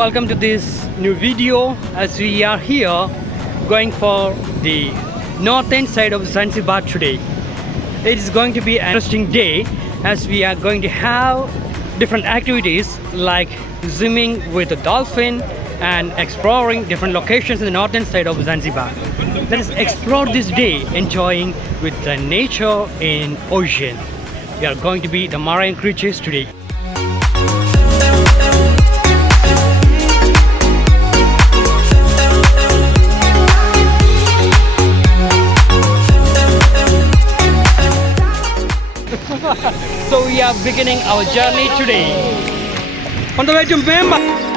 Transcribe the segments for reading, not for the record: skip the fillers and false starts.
welcome to this new video as we are here going for the northern side of Zanzibar today. It is going to be an interesting day as we are going to have different activities like swimming with the dolphin and exploring different locations in the northern side of Zanzibar. Let us explore this day enjoying with the nature in ocean. We are going to be the marine creatures today. So we are beginning our journey today. On the way to Myanmar.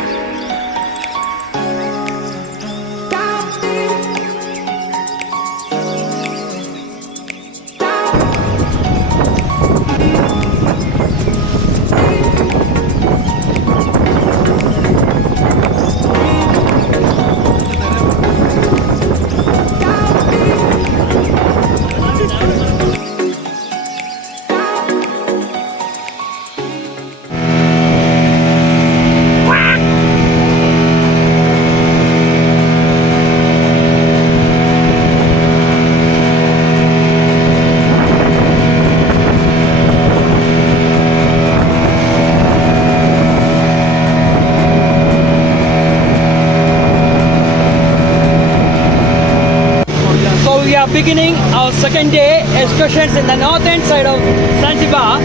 Beginning our second day excursions in the northern side of Zanzibar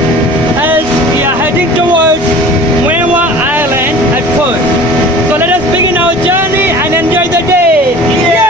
as we are heading towards Myanmar Island at first. So let us begin our journey and enjoy the day. Yay!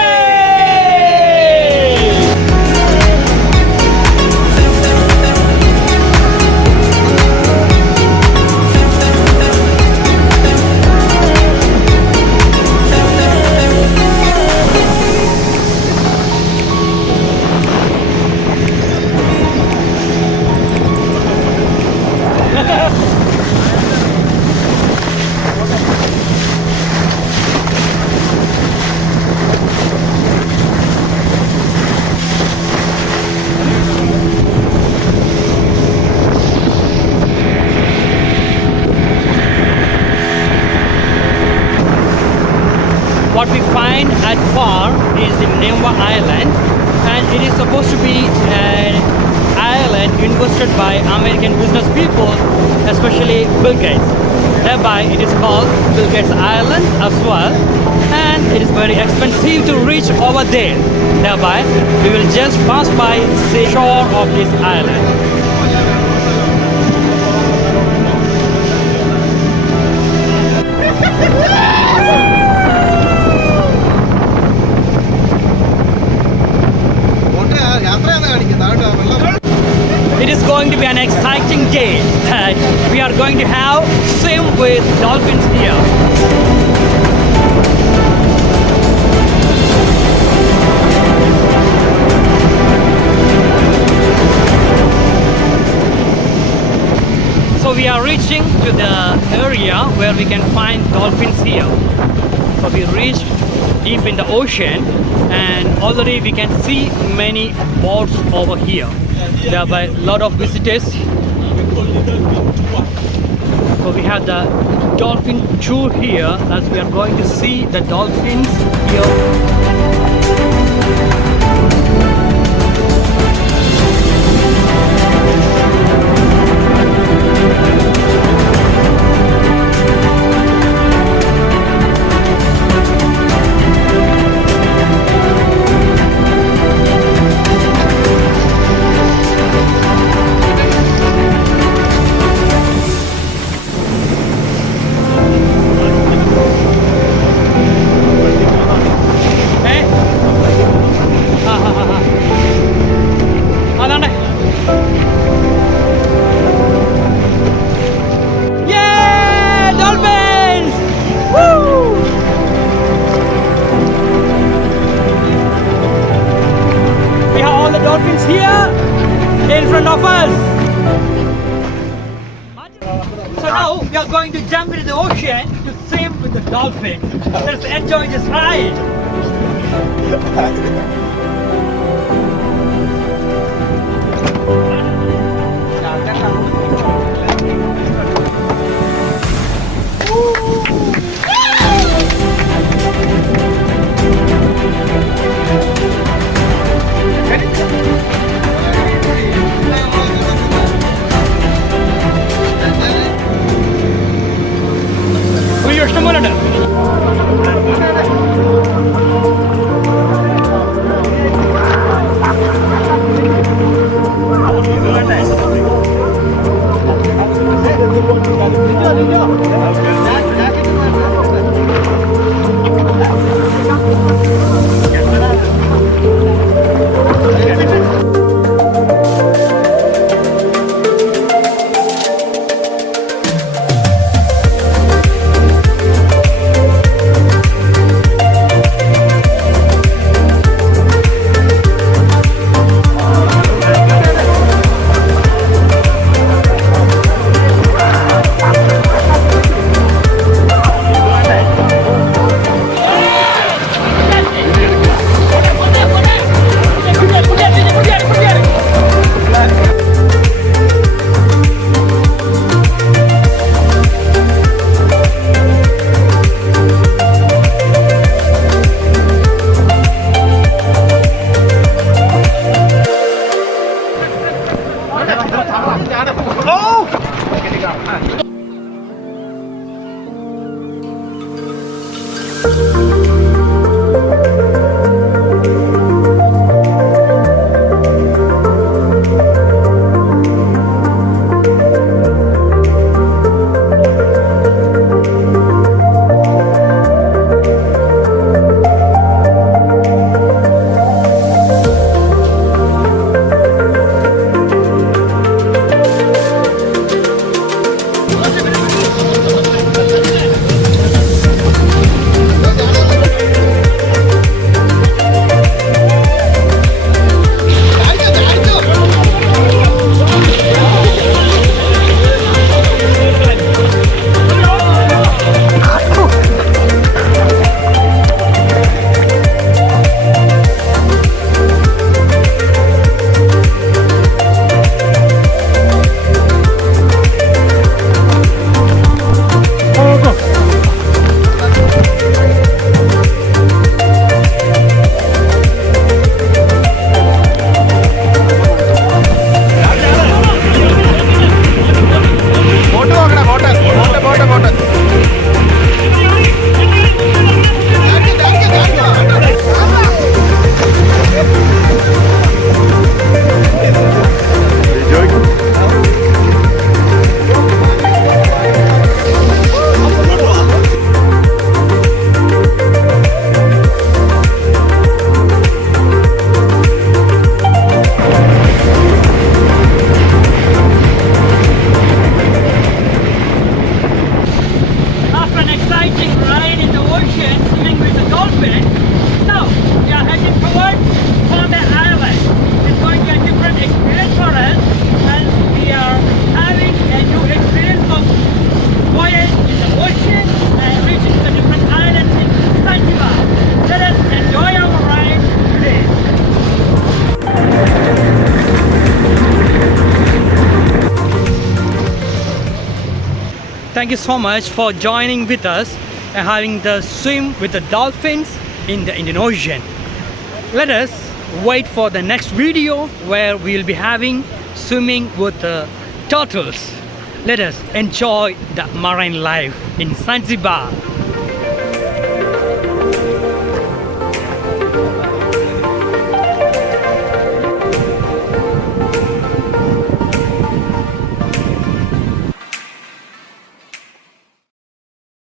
What we find at far is the Myanmar Island, and it is supposed to be an island invested by American business people, especially Bill Gates. Thereby it is called Bill Gates Island as well, and it is very expensive to reach over there. Thereby we will just pass by the shore of this island. It is going to be an exciting day that we are going to have swim with dolphins here. So we are reaching to the area where we can find dolphins here. So we reached deep in the ocean and already we can see many boats over here. There are a lot of visitors. So we have the dolphin tour here as we are going to see the dolphins here. Here in front of us. So now we are going to jump into the ocean to swim with the dolphin. Let's enjoy this ride. Woo! After an exciting ride in the ocean, swimming with the dolphins, now we are heading towards Bombay Island. It's going to be a different experience for us, and we are having a new experience of voyage in the ocean and reaching the different islands in Zanzibar. Let us enjoy our ride today. Thank you so much for joining with us and having the swim with the dolphins in the Indian Ocean. Let us wait for the next video where we will be having swimming with the turtles. Let us enjoy the marine life in Zanzibar.